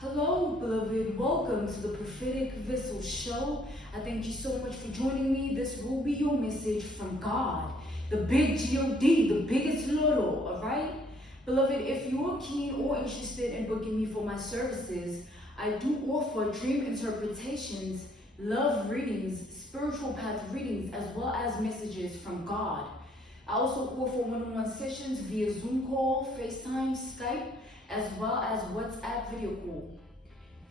Hello, beloved. Welcome to the Prophetic Vessel Show. I thank you so much for joining me. This will be your message from God, the big G-O-D, the biggest Loro, all right? Beloved, if you are keen or interested in booking me for my services, I do offer dream interpretations, love readings, spiritual path readings, as well as messages from God. I also offer one-on-one sessions via Zoom call, FaceTime, Skype, as well as WhatsApp video call.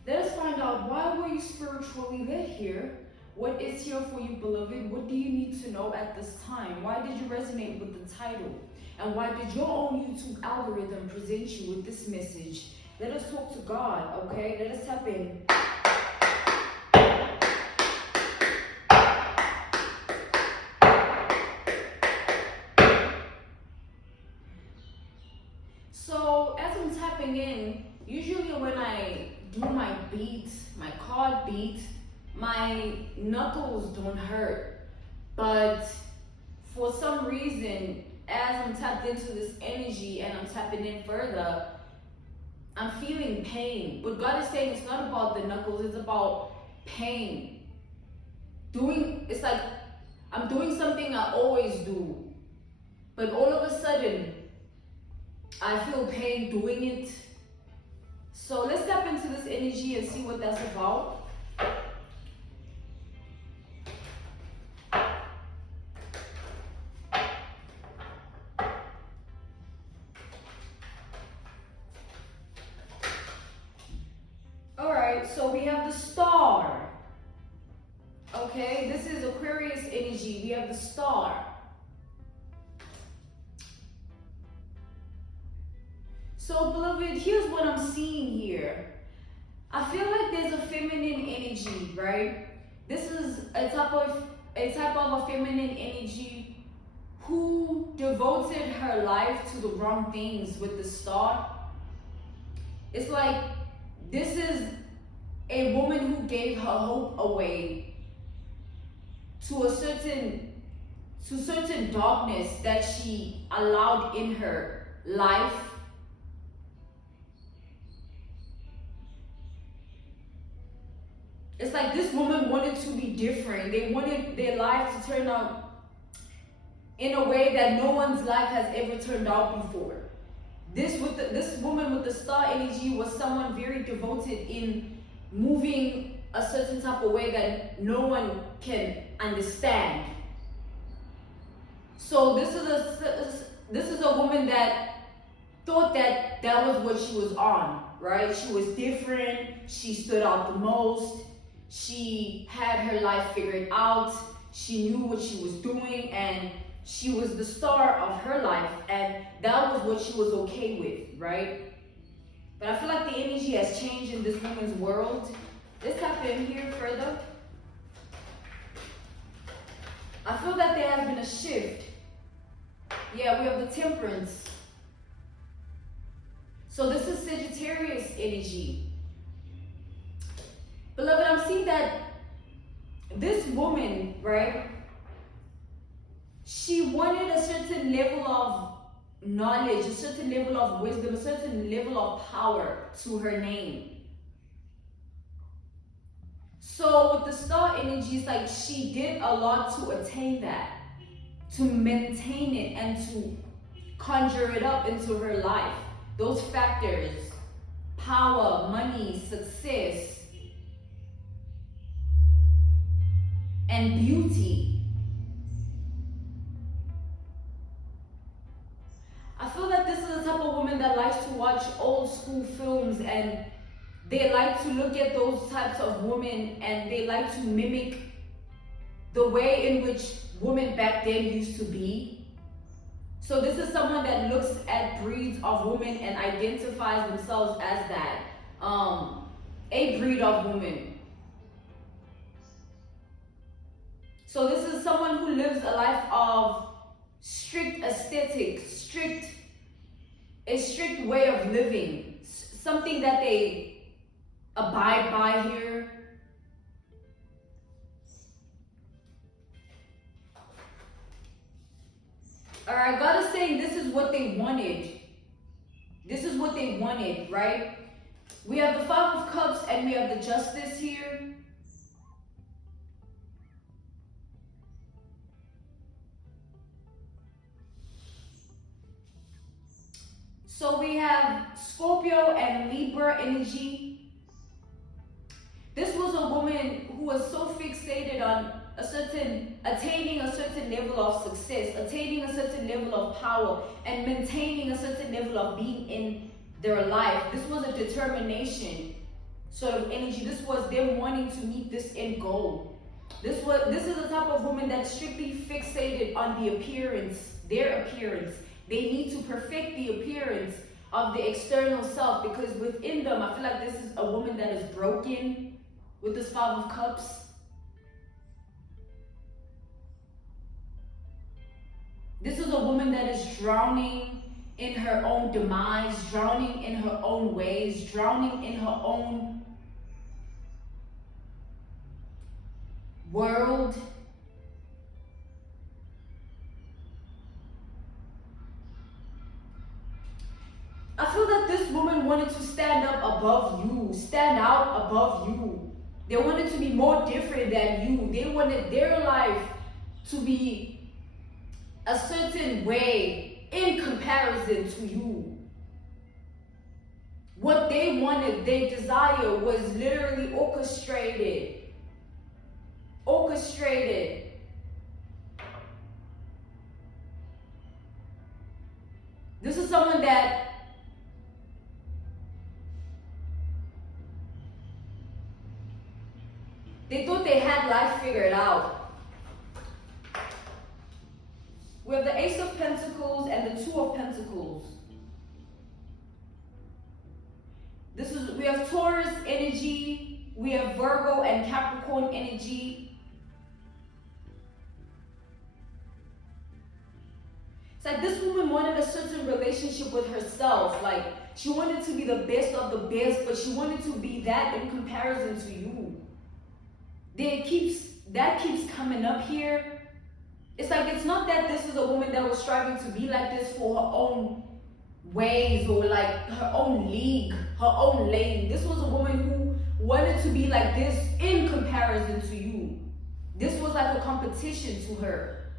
Let us find out, why were you spiritually led here? What is here for you, beloved? What do you need to know at this time? Why did you resonate with the title? And why did your own YouTube algorithm present you with this message? Let us talk to God, okay? Let us tap in. So as I'm tapping in, usually when I do my beat, my card beat, my knuckles don't hurt. But for some reason, as I'm tapped into this energy and I'm tapping in further, I'm feeling pain. But God is saying it's not about the knuckles, it's about pain. It's like I'm doing something I always do, but all of a sudden, I feel pain doing it. So let's tap into this energy and see what that's about. All right, so we have the star. Okay, this is Aquarius energy. We have the star. So, beloved, here's what I'm seeing here. I feel like there's a feminine energy, right? This is a type of a feminine energy who devoted her life to the wrong things with the star. It's like this is a woman who gave her hope away to certain darkness that she allowed in her life. It's like this woman wanted to be different. They wanted their life to turn out in a way that no one's life has ever turned out before. This woman with the star energy was someone very devoted in moving a certain type of way that no one can understand. So this is a woman that thought that was what she was on, right? She was different. She stood out the most. She had her life figured out. She knew what she was doing, and she was the star of her life, and that was what she was okay with, right? But I feel like the energy has changed in this woman's world. Let's tap in here further. I feel that there has been a shift. Yeah, we have the Temperance. So this is Sagittarius energy. Beloved, I'm seeing that this woman, right, she wanted a certain level of knowledge, a certain level of wisdom, a certain level of power to her name. So with the star energy, it's like she did a lot to attain that, to maintain it, and to conjure it up into her life. Those factors: power, money, success, and beauty. I feel that this is the type of woman that likes to watch old school films, and they like to look at those types of women and they like to mimic the way in which women back then used to be. So this is someone that looks at breeds of women and identifies themselves as that, a breed of women. So this is someone who lives a life of strict aesthetics, a strict way of living, something that they abide by here. All right, God is saying this is what they wanted. This is what they wanted, right? We have the Five of Cups and we have the Justice here. So we have Scorpio and Libra energy. This was a woman who was so fixated on attaining a certain level of success, attaining a certain level of power, and maintaining a certain level of being in their life. This was a determination sort of energy. This was them wanting to meet this end goal. This is the type of woman that's strictly fixated on the appearance, their appearance. They need to perfect the appearance of the external self, because within them, I feel like this is a woman that is broken with this Five of Cups. This is a woman that is drowning in her own demise, drowning in her own ways, drowning in her own world. I feel that this woman wanted to stand up above you, stand out above you. They wanted to be more different than you. They wanted their life to be a certain way in comparison to you. What they wanted, their desire, was literally orchestrated. Orchestrated. This is someone that they thought they had life figured out. We have the Ace of Pentacles and the Two of Pentacles. We have Taurus energy, we have Virgo and Capricorn energy. It's like this woman wanted a certain relationship with herself. Like, she wanted to be the best of the best, but she wanted to be that in comparison to you. That keeps coming up here. It's like, it's not that this is a woman that was striving to be like this for her own ways or like her own league, her own lane. This was a woman who wanted to be like this in comparison to you. This was like a competition to her.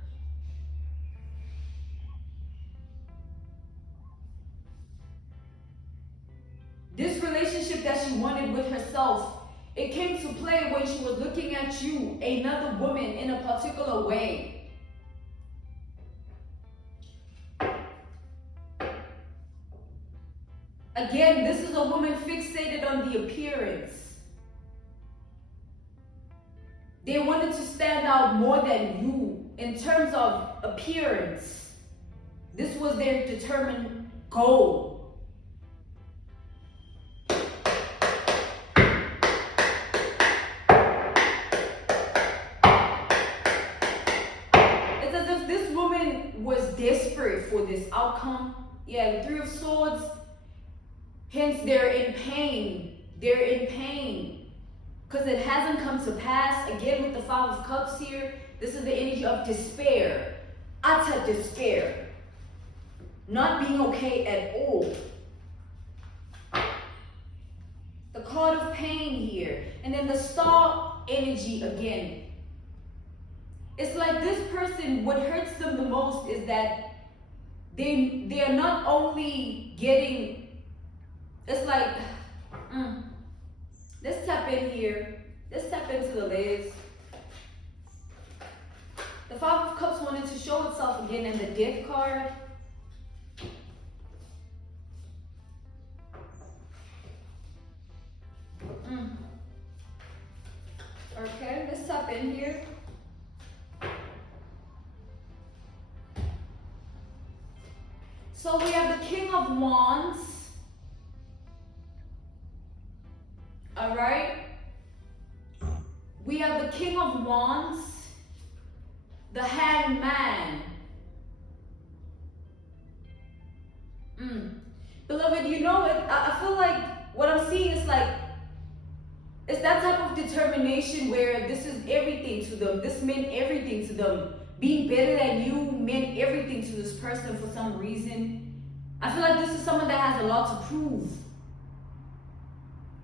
This relationship that she wanted with herself, it came to play when she was looking at you, another woman, in a particular way. Again, this is a woman fixated on the appearance. They wanted to stand out more than you in terms of appearance. This was their determined goal. Was desperate for this outcome. Yeah, the Three of Swords. Hence, they're in pain. They're in pain because it hasn't come to pass. Again, with the Five of Cups here, this is the energy of despair, utter despair, not being okay at all. The card of pain here, and then the Star energy again. It's like this person, what hurts them the most is that they are not only getting, it's like, let's tap in here. Let's tap into the layers. The Five of Cups wanted to show itself again in the Death card. Okay, let's tap in here. So we have the King of Wands. All right. We have the King of Wands, the Hangman. Beloved, you know it. I feel like what I'm seeing is like, it's that type of determination where this is everything to them. This meant everything to them. Being better than you meant everything to this person for some reason. I feel like this is someone that has a lot to prove.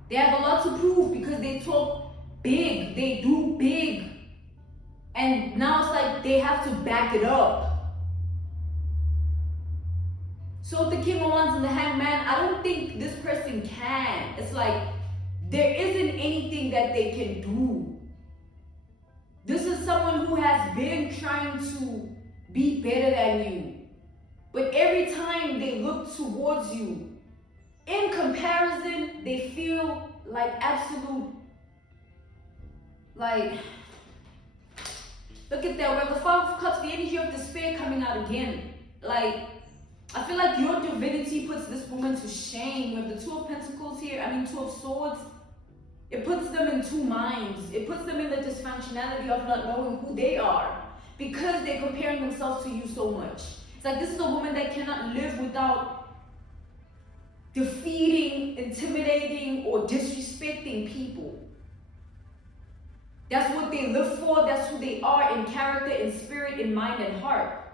They have a lot to prove because they talk big, they do big. And now it's like they have to back it up. So with the King of Wands and the Hanged Man, I don't think this person can. It's like there isn't anything that they can do. This is someone who has been trying to be better than you. But every time they look towards you, in comparison, they feel like absolute, like, look at that. We have the Five of Cups, the energy of despair coming out again. Like, I feel like your divinity puts this woman to shame. We have the Two of Pentacles here, Two of Swords. It puts them in two minds. It puts them in the dysfunctionality of not knowing who they are because they're comparing themselves to you so much. It's like this is a woman that cannot live without defeating, intimidating, or disrespecting people. That's what they live for. That's who they are in character, in spirit, in mind, and heart.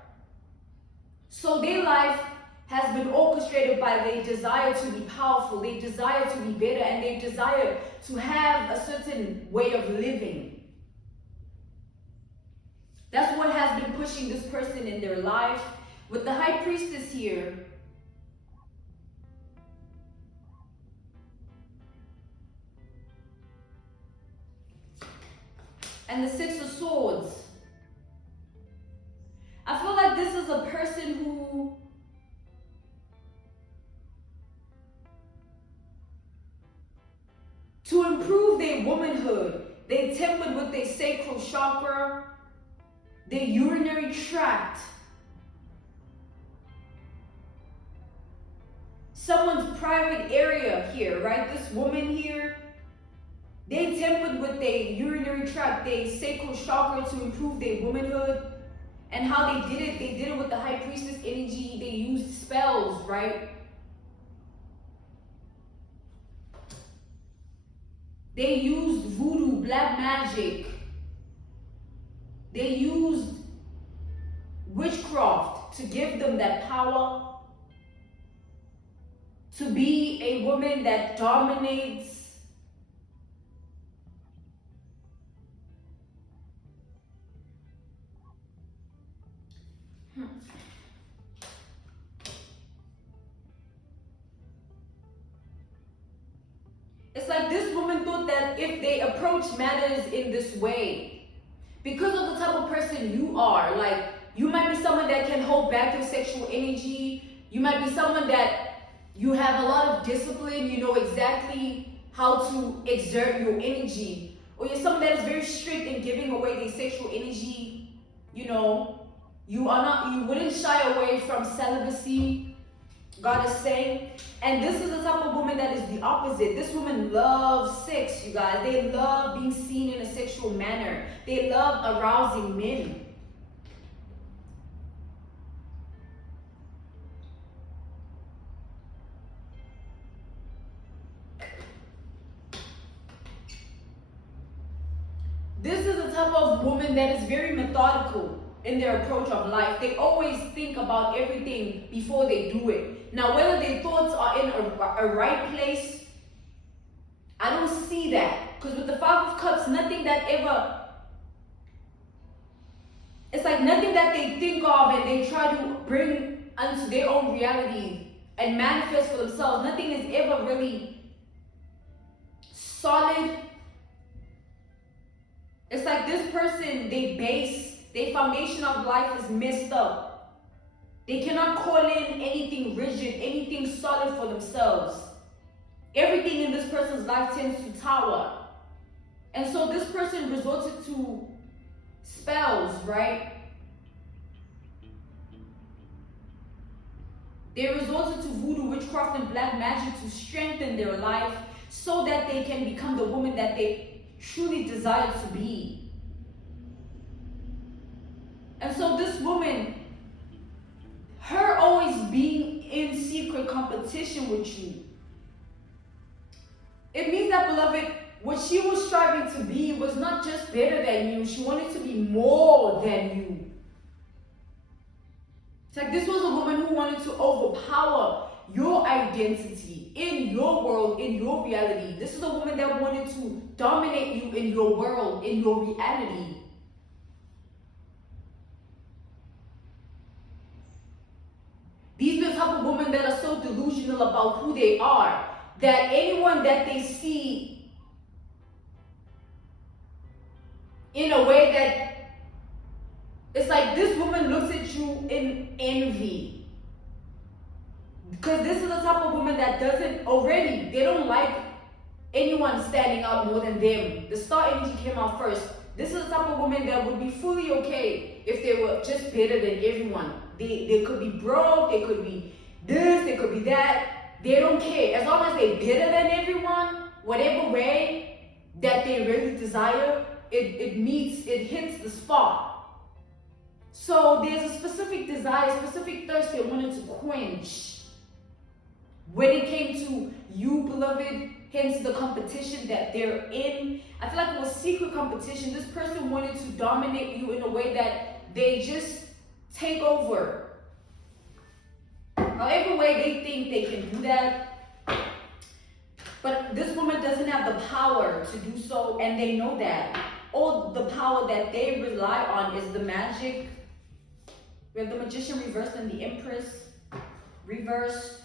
So their life has been orchestrated by their desire to be powerful, their desire to be better, and their desire to have a certain way of living. That's what has been pushing this person in their life. With the High Priestess here, and the Six of Swords, I feel like this is a person who to improve their womanhood, they tempered with their sacral chakra, their urinary tract, someone's private area here, right? This woman here, they tempered with their urinary tract, their sacral chakra to improve their womanhood. And how they did it with the High Priestess energy. They used spells, right? They used voodoo, black magic. They used witchcraft to give them that power to be a woman that dominates. It's like this woman thought that if they approach matters in this way, because of the type of person you are, like you might be someone that can hold back your sexual energy. You might be someone that you have a lot of discipline. You know exactly how to exert your energy. Or you're someone that is very strict in giving away their sexual energy. You know, you wouldn't shy away from celibacy, God is saying. And this is the type of woman that is the opposite. This woman loves sex, you guys. They love being seen in a sexual manner. They love arousing men. This is the type of woman that is very methodical in their approach of life. They always think about everything before they do it. Now, whether their thoughts are in a right place, I don't see that. Because with the Five of Cups, nothing that ever, it's like nothing that they think of and they try to bring unto their own reality and manifest for themselves. Nothing is ever really solid. It's like this person, their foundation of life is messed up. They cannot call in anything rigid, anything solid for themselves. Everything in this person's life tends to tower. And so this person resorted to spells, right? They resorted to voodoo, witchcraft, and black magic to strengthen their life so that they can become the woman that they truly desire to be. And so this woman, her always being in secret competition with you, it means that, beloved, what she was striving to be was not just better than you. She wanted to be more than you. It's like this was a woman who wanted to overpower your identity, in your world, in your reality. This is a woman that wanted to dominate you in your world, in your reality. These are the type of women that are so delusional about who they are, that anyone that they see in a way that it's like this woman looks at you in envy. Because this is the type of woman that they don't like anyone standing out more than them. The star energy came out first. This is the type of woman that would be fully okay if they were just better than everyone. They could be broke, they could be this, they could be that. They don't care. As long as they're better than everyone, whatever way that they really desire, it hits the spot. So there's a specific desire, specific thirst they wanted to quench. When it came to you, beloved, hence the competition that they're in. I feel like it was secret competition. This person wanted to dominate you in a way that they just take over. However way they think they can do that. But this woman doesn't have the power to do so, and they know that. All the power that they rely on is the magic. We have the magician reversed and the empress reversed.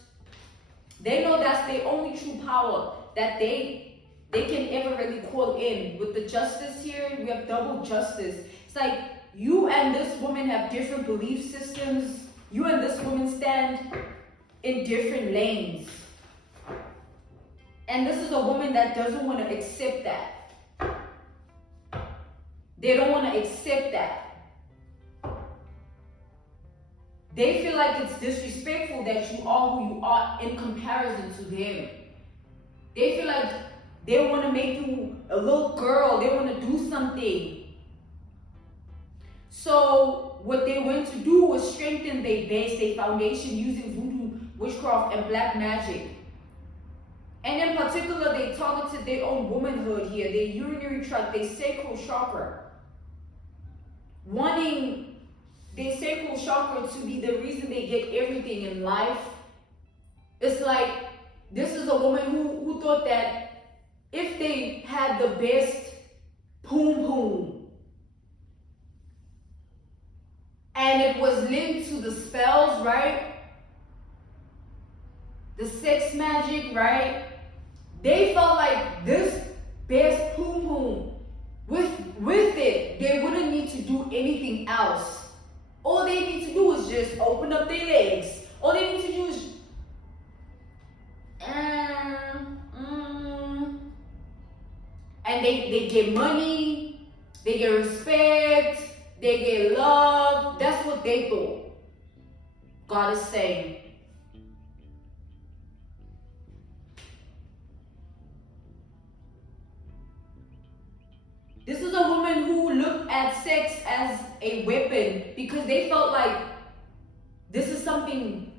They know that's the only true power that they can ever really call in. With the justice here, we have double justice. It's like you and this woman have different belief systems. You and this woman stand in different lanes. And this is a woman that doesn't want to accept that. They don't want to accept that. They feel like it's disrespectful that you are who you are in comparison to them. They feel like they want to make you a little girl. They want to do something. So what they went to do was strengthen their base, their foundation, using voodoo, witchcraft, and black magic. And in particular, they targeted their own womanhood here, their urinary tract, their sacral chakra. Wanting their sacral chakra to be the reason they get everything in life. It's like, this is a woman who thought that if they had the best poom, and it was linked to the spells, right? The sex magic, right? They felt like this best poom, with it, they wouldn't need to do anything else. All they need to do is just open up their legs. All they need to do is and they get money, they get respect, they get love. That's what they thought. God is saying. This is a woman who looked at sex as a weapon because they felt like this is something,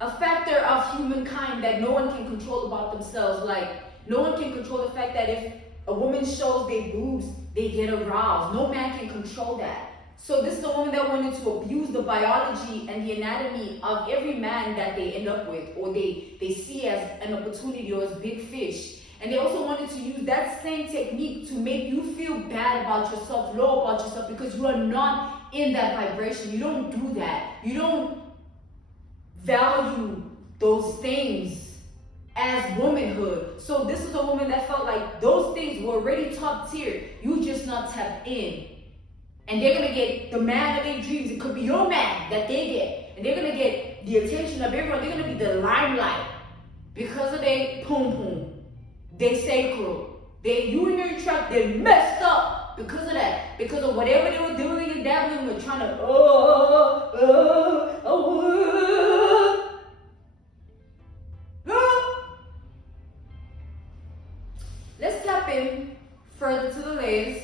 a factor of humankind that no one can control about themselves. Like, no one can control the fact that if a woman shows their boobs, they get aroused. No man can control that. So this is a woman that wanted to abuse the biology and the anatomy of every man that they end up with, or they see as an opportunity or as big fish. And they also wanted to use that same technique to make you feel bad about yourself, low about yourself, because you are not in that vibration. You don't do that. You don't value those things as womanhood. So this is a woman that felt like those things were already top tier. You just not tapped in. And they're going to get the man of their dreams. It could be your man that they get. And they're going to get the attention of everyone. They're going to be the limelight because of their poom. They sacral, their urinary tract, they messed up because of that. Because of whatever they were doing and dabbling with, trying to, Let's tap in further to the layers.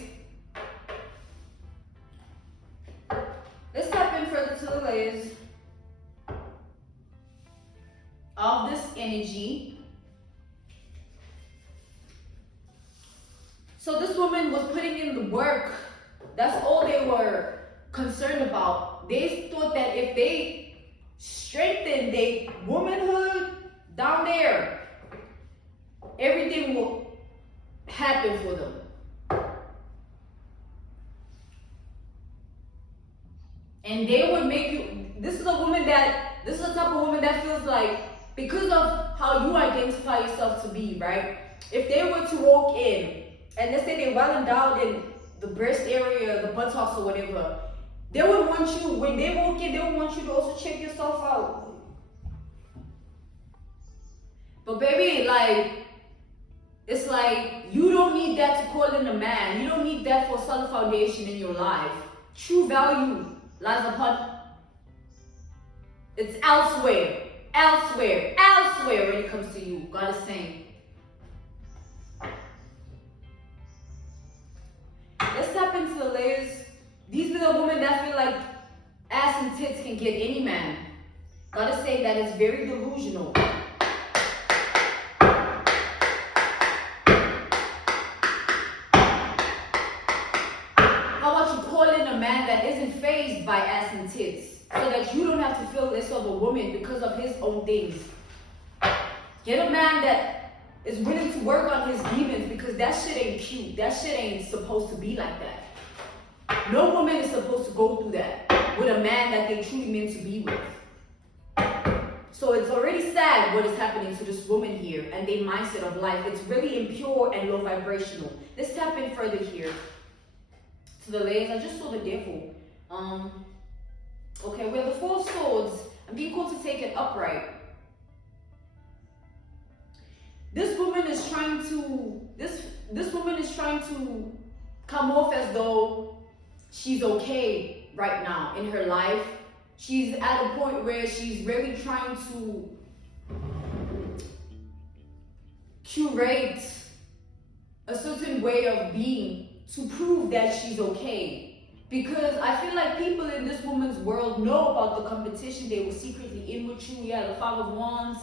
Let's tap in further to the layers of this energy. So this woman was putting in the work. That's all they were concerned about. They thought that if they strengthen their womanhood down there, everything will happen for them. And they would make you, this is the type of woman that feels like, because of how you identify yourself to be, right? If they were to walk in, and let's say they're well endowed in the breast area, the buttocks or whatever, they would want you, when they walk in, they would want you to also check yourself out. But baby, like, it's like, you don't need that to call in a man. You don't need that for a solid foundation in your life. True value lies upon, it's elsewhere when it comes to you. God is saying. Let's tap into the layers. These are the women that feel like ass and tits can get any man. God is saying that it's very delusional. How about you call in a man that isn't fazed by ass and tits, so that you don't have to feel less of a woman because of his own things. Get a man that is willing to work on his demons, because that shit ain't cute. That shit ain't supposed to be like that. No woman is supposed to go through that with a man that they truly meant to be with. So it's already sad what is happening to this woman here and their mindset of life. It's really impure and low vibrational. Let's tap in further here to the layers. I just saw the devil. Okay, we have the Four of Swords. I'm being called to take it upright. This woman is trying to come off as though she's okay right now in her life. She's at a point where she's really trying to curate a certain way of being to prove that she's okay. Because I feel like people in this woman's world know about the competition they were secretly in with you. Yeah, the Five of Wands,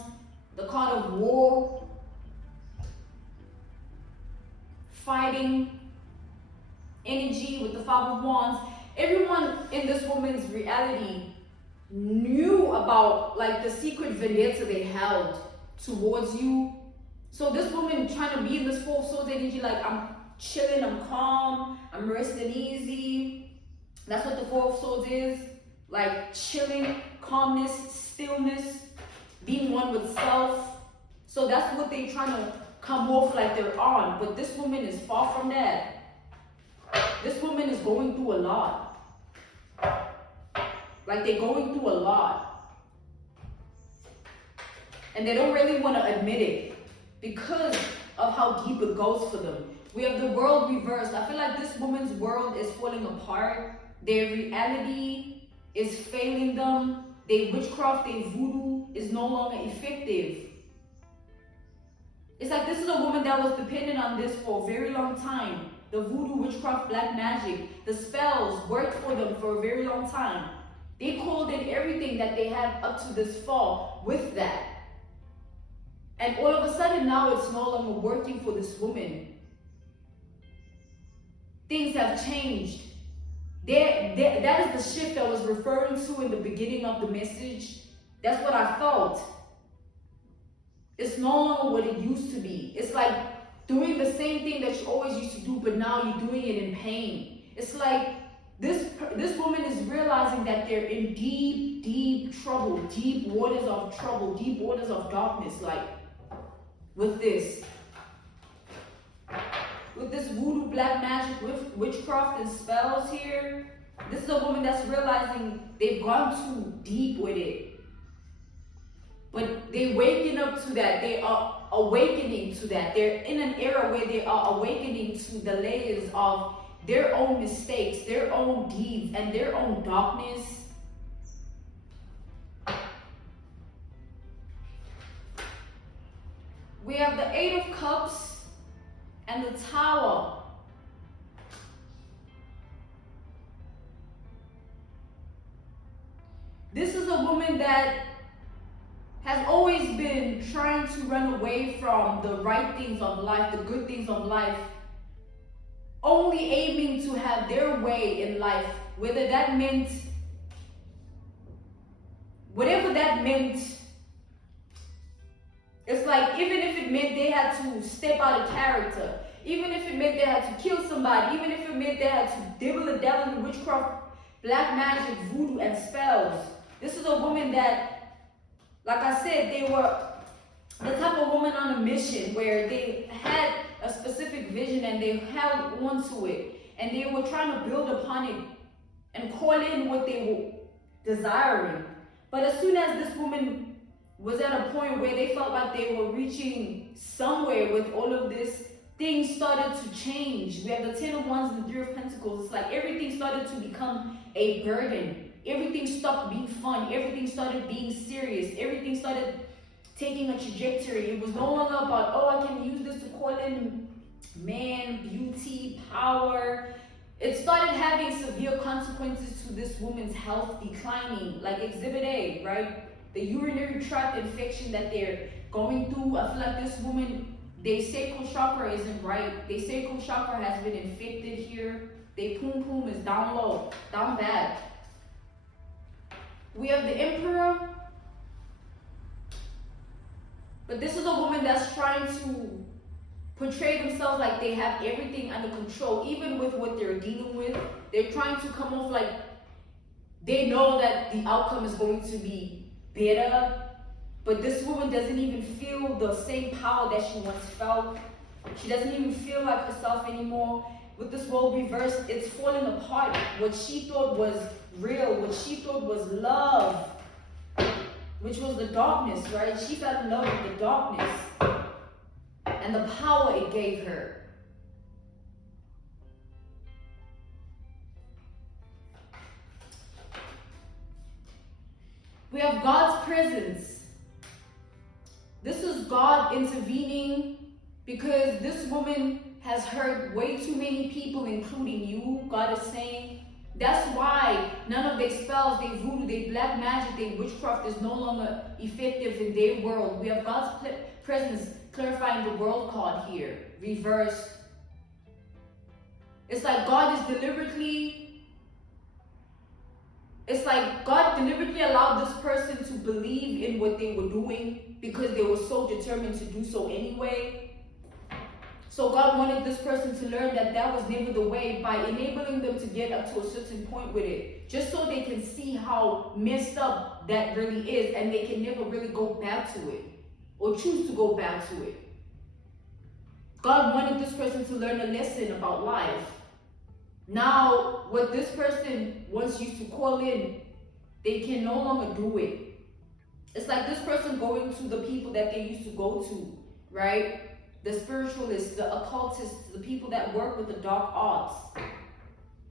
the card of war, fighting energy with the Five of Wands. Everyone in this woman's reality knew about like the secret vendetta they held towards you. So this woman trying to be in this Four of Swords energy, like, I'm chilling, I'm calm, I'm resting easy. That's what the Four of Swords is. Like chilling, calmness, stillness, being one with self. So that's what they're trying to come off like they're on. But this woman is far from that. This woman is going through a lot. Like, they're going through a lot. And they don't really want to admit it because of how deep it goes for them. We have the world reversed. I feel like this woman's world is falling apart. Their reality is failing them. Their witchcraft, their voodoo is no longer effective. It's like this is a woman that was dependent on this for a very long time. The voodoo, witchcraft, black magic, the spells worked for them for a very long time. They called in everything that they had up to this fall with that. And all of a sudden now it's no longer working for this woman. Things have changed. That is the shift I was referring to in the beginning of the message. That's what I felt. It's no longer what it used to be. It's like doing the same thing that you always used to do, but now you're doing it in pain. It's like this woman is realizing that they're in deep, deep trouble, deep waters of trouble, deep waters of darkness, like with this voodoo, black magic, with witchcraft and spells here. This is a woman that's realizing they've gone too deep with it. But they're waking up to that. They are awakening to that. They're in an era where they are awakening to the layers of their own mistakes, their own deeds, and their own darkness. We have the Eight of Cups and the Tower. This is a woman that has always been trying to run away from the right things of life, the good things of life, only aiming to have their way in life, whether that meant whatever that meant. It's like, even if it meant they had to step out of character, even if it meant they had to kill somebody, even if it meant they had to deal with the devil and witchcraft, black magic, voodoo, and spells. This is a woman that, like I said, they were the type of woman on a mission where they had a specific vision and they held on to it. And they were trying to build upon it and call in what they were desiring. But as soon as this woman was at a point where they felt like they were reaching somewhere with all of this, things started to change. We have the 10 of Wands and the 3 of Pentacles. It's like everything started to become a burden. Everything stopped being fun. Everything started being serious. Everything started taking a trajectory. It was no longer about, oh, I can use this to call in man, beauty, power. It started having severe consequences to this woman's health declining, like Exhibit A, right? The urinary tract infection that they're going through. I feel like this woman, their sacral chakra isn't right. Their sacral chakra has been infected here. Their poom poom is down low, down bad. We have the Emperor. But this is a woman that's trying to portray themselves like they have everything under control, even with what they're dealing with. They're trying to come off like they know that the outcome is going to be better, but this woman doesn't even feel the same power that she once felt. She doesn't even feel like herself anymore. With this role reversed, it's falling apart. What she thought was real, what she thought was love, which was the darkness, right? She fell in love with the darkness and the power it gave her. We have God's presence. This is God intervening because this woman has hurt way too many people, including you. God is saying that's why none of their spells, their voodoo, their black magic, their witchcraft is no longer effective in their world. We have God's presence clarifying the world card here, reversed. It's like God deliberately allowed this person to believe in what they were doing because they were so determined to do so anyway. So God wanted this person to learn that that was never the way by enabling them to get up to a certain point with it, just so they can see how messed up that really is and they can never really go back to it or choose to go back to it. God wanted this person to learn a lesson about life. Now, what this person once used to call in, they can no longer do it. It's like this person going to the people that they used to go to, right? The spiritualists, the occultists, the people that work with the dark arts,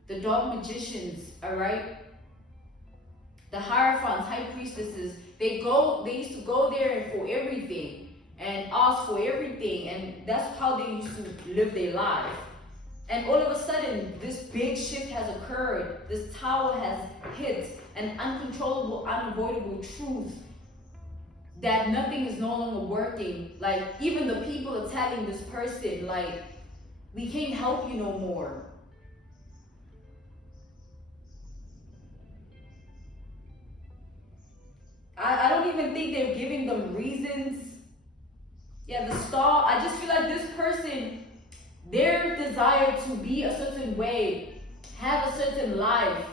the dark magicians, all right? The hierophants, high priestesses, they used to go there for everything and ask for everything, and that's how they used to live their life. And all of a sudden, this big shift has occurred. This tower has hit an uncontrollable, unavoidable truth that nothing is no longer working. Like, even the people are telling this person, like, we can't help you no more. I don't even think they're giving them reasons. Yeah, the star, I just feel like this person, their desire to be a certain way, have a certain life,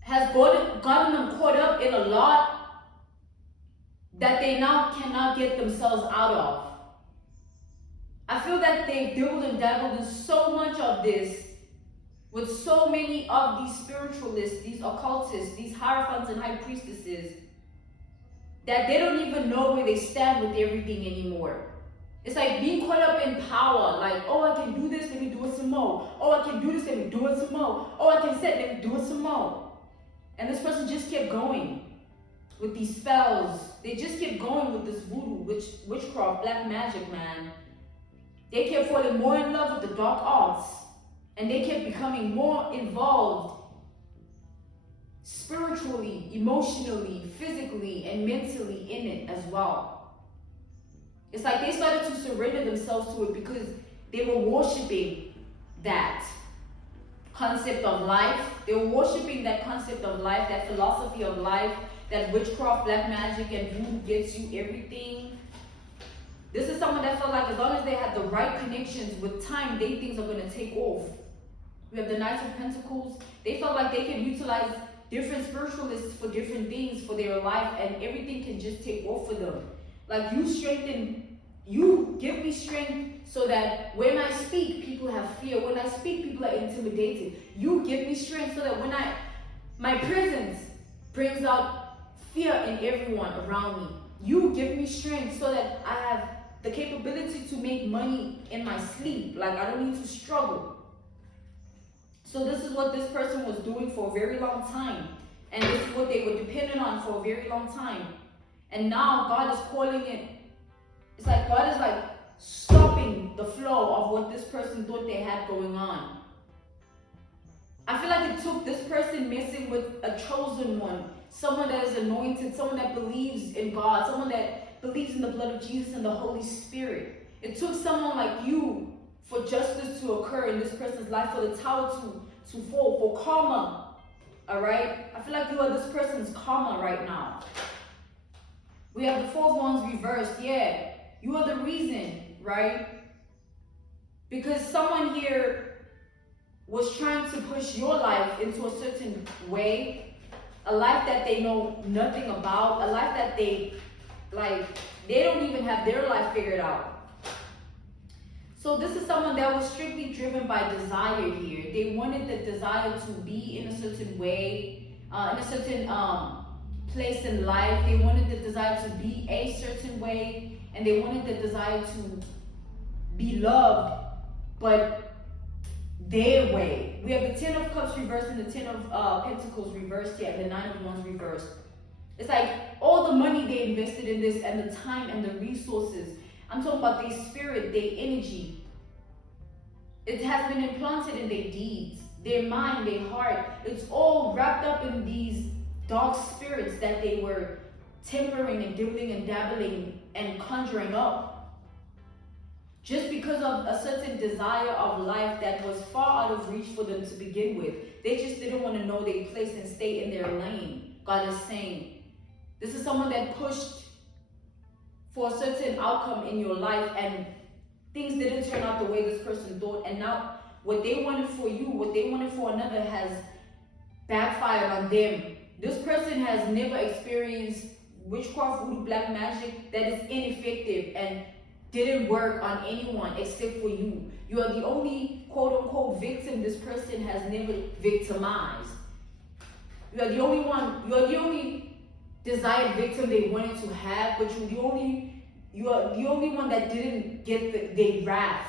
has gotten them caught up in a lot that they now cannot get themselves out of. I feel that they've dabbled and dabbled in so much of this with so many of these spiritualists, these occultists, these hierophants and high priestesses, that they don't even know where they stand with everything anymore. It's like being caught up in power, like, oh, I can do this, let me do it some more. Oh, I can do this, let me do it some more. Oh, I can set, let me do it some more. And this person just kept going with these spells. They just kept going with this voodoo, witchcraft, black magic, man. They kept falling more in love with the dark arts. And they kept becoming more involved spiritually, emotionally, physically, and mentally in it as well. It's like they started to surrender themselves to it because they were worshiping that. concept of life. They were worshiping that concept of life, that philosophy of life, that witchcraft, black magic, and voodoo gets you everything. This is someone that felt like as long as they had the right connections with time, things are going to take off. We have the Knights of Pentacles. They felt like they could utilize different spiritualists for different things for their life, and everything can just take off for them. Like, you give me strength so that when I speak, people have fear. When I speak, people are intimidated. You give me strength so that my presence brings out fear in everyone around me. You give me strength so that I have the capability to make money in my sleep. Like, I don't need to struggle. So this is what this person was doing for a very long time. And this is what they were dependent on for a very long time. And now God is calling it. It's like God is like stopping the flow of what this person thought they had going on. I feel like it took this person messing with a chosen one. Someone that is anointed, someone that believes in God, someone that believes in the blood of Jesus and the Holy Spirit. It took someone like you for justice to occur in this person's life, for the tower to fall, for karma. Alright? I feel like you are this person's karma right now. We have the 4 wands reversed. Yeah, you are the reason, right? Because someone here was trying to push your life into a certain way, a life that they know nothing about, a life that they don't even have their life figured out. So this is someone that was strictly driven by desire here. They wanted the desire to be in a certain way, in a certain place in life. They wanted the desire to be a certain way, and they wanted the desire to be loved, but their way. We have the 10 of Cups reversed and the 10 of Pentacles reversed here, and the 9 of Wands reversed. It's like all the money they invested in this, and the time and the resources. I'm talking about their spirit, their energy. It has been implanted in their deeds, their mind, their heart. It's all wrapped up in these dark spirits that they were tempering and dibbling and dabbling and conjuring up. Just because of a certain desire of life that was far out of reach for them to begin with. They just didn't want to know their place and stay in their lane. God is saying, this is someone that pushed for a certain outcome in your life, and things didn't turn out the way this person thought, and now what they wanted for you, what they wanted for another, has backfired on them. This person has never experienced witchcraft, voodoo, black magic that is ineffective and didn't work on anyone except for you. You are the only quote-unquote victim this person has never victimized. You are the only one, you are the only desired victim they wanted to have, but you are the only one that didn't get their wrath.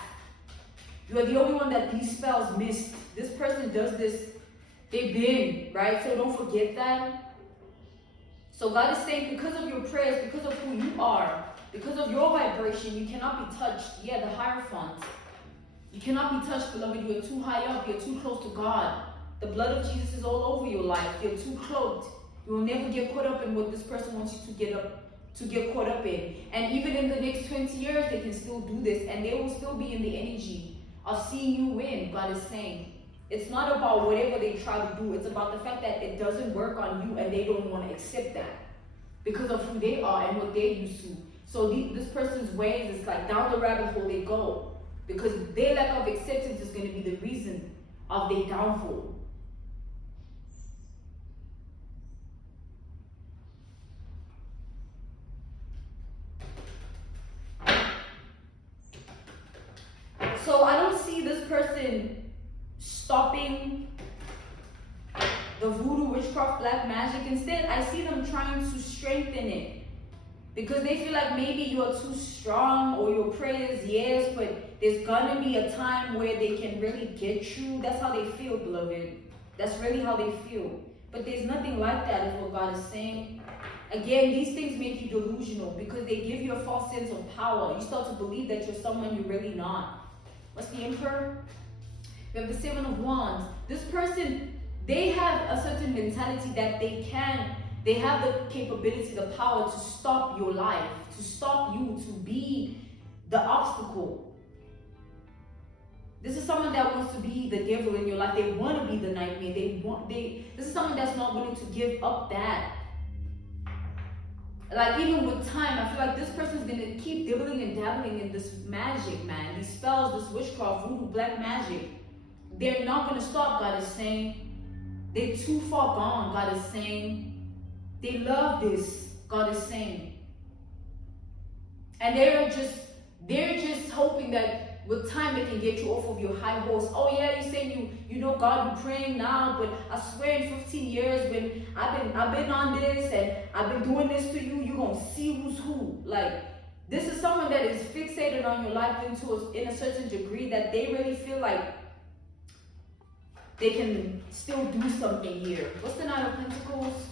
You are the only one that these spells missed. This person does this, they've been, right? So don't forget that. So God is saying, because of your prayers, because of who you are, because of your vibration, you cannot be touched. Yeah, the Hierophant. You cannot be touched, beloved. You are too high up. You're too close to God. The blood of Jesus is all over your life. You're too cloaked. You will never get caught up in what this person wants you to get caught up in. And even in the next 20 years, they can still do this, and they will still be in the energy of seeing you win. God is saying, it's not about whatever they try to do. It's about the fact that it doesn't work on you, and they don't want to accept that because of who they are and what they're used to. So this person's ways is like down the rabbit hole they go, because their lack of acceptance is going to be the reason of their downfall. So I don't see this person stopping the voodoo, witchcraft, black magic. Instead, I see them trying to strengthen it. Because they feel like maybe you are too strong, or your prayers, yes, but there's gonna be a time where they can really get you. That's how they feel, beloved. That's really how they feel. But there's nothing like that, is what God is saying. Again, these things make you delusional because they give you a false sense of power. You start to believe that you're someone you're really not. What's the Emperor? We have the 7 of Wands. This person, they have a certain mentality that they have the capability, the power to stop your life, to stop you, to be the obstacle. This is someone that wants to be the devil in your life. They want to be the nightmare. This is someone that's not willing to give up that. Like, even with time, I feel like this person's gonna keep dibbling and dabbling in this magic, man. These spells, this witchcraft, voodoo, black magic. They're not gonna stop, God is saying. They're too far gone, God is saying. They love this, God is saying. And they're just hoping that with time they can get you off of your high horse. Oh yeah, you're saying you know God, you're praying now, but I swear in 15 years when I've been on this and I've been doing this to you, you're gonna see who's who. Like, this is someone that is fixated on your life in a certain degree that they really feel like they can still do something here. What's the Nine of Pentacles?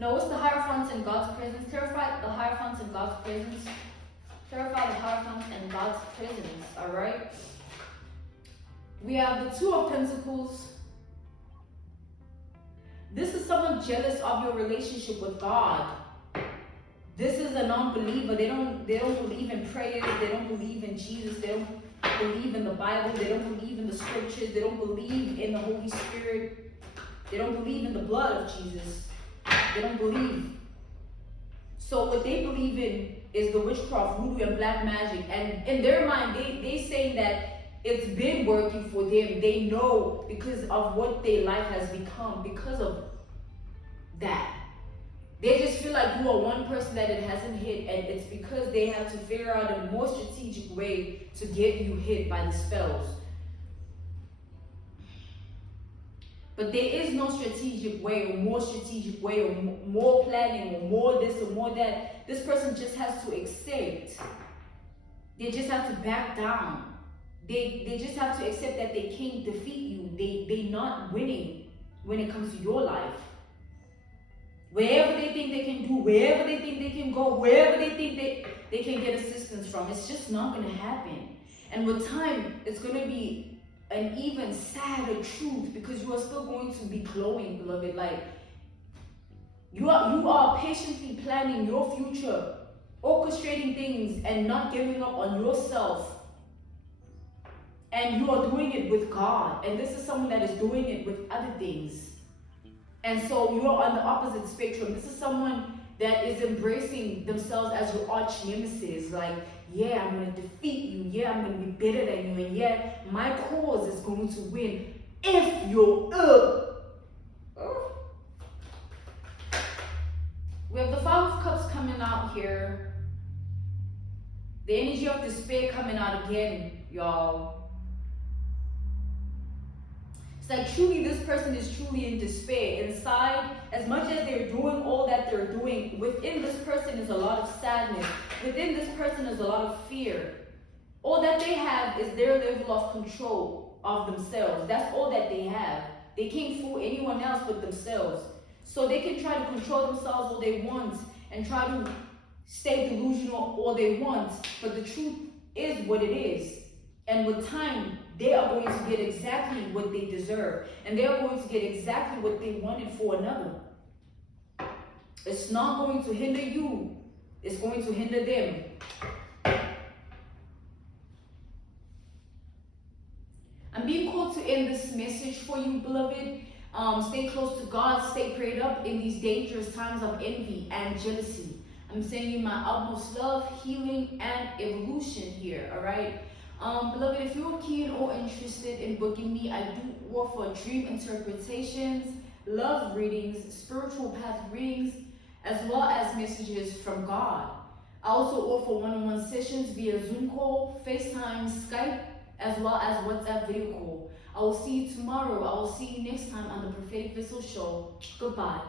No, what's the Hierophant in God's presence? Terrify the Hierophant in God's presence. Terrify the Hierophant in God's presence, alright? We have the Two of Pentacles. This is someone jealous of your relationship with God. This is a non-believer. They don't believe in prayers. They don't believe in Jesus. They don't believe in the Bible. They don't believe in the scriptures. They don't believe in the Holy Spirit. They don't believe in the blood of Jesus. They don't believe. So what they believe in is the witchcraft, voodoo, and black magic. And in their mind, they saying that it's been working for them. They know because of what their life has become, because of that. They just feel like you are one person that it hasn't hit, and it's because they have to figure out a more strategic way to get you hit by the spells. But there is no strategic way or more strategic way or more planning or more this or more that. This person just has to accept. They just have to back down. They just have to accept that they can't defeat you. They're not winning when it comes to your life. Wherever they think they can do, wherever they think they can go, wherever they think they can get assistance from, it's just not going to happen. And with time, it's going to be an even sadder truth because you are still going to be glowing, beloved. Like, you are patiently planning your future, orchestrating things and not giving up on yourself. And you are doing it with God. And this is someone that is doing it with other things. And so you are on the opposite spectrum. This is someone that is embracing themselves as your arch nemesis. Like, yeah, I'm going to defeat you. Yeah, I'm going to be better than you. And yeah, my cause is going to win if you're up. Oh. We have the Five of Cups coming out here. The energy of despair coming out again, y'all. It's like truly this person is truly in despair. Inside, as much as they're doing all that they're doing, within this person is a lot of sadness. Within this person is a lot of fear. All that they have is their level of control of themselves. That's all that they have. They can't fool anyone else but themselves. So they can try to control themselves all they want and try to stay delusional all they want. But the truth is what it is. And with time, they are going to get exactly what they deserve. And they are going to get exactly what they wanted for another. It's not going to hinder you. It's going to hinder them. I'm being called to end this message for you, beloved. Stay close to God. Stay prayed up in these dangerous times of envy and jealousy. I'm sending you my utmost love, healing, and evolution here, all right? Beloved, if you're keen or interested in booking me, I do offer dream interpretations, love readings, spiritual path readings, as well as messages from God. I also offer one-on-one sessions via Zoom call, FaceTime, Skype, as well as WhatsApp video call. I will see you tomorrow. I will see you next time on the Prophetic Vessel Show. Goodbye.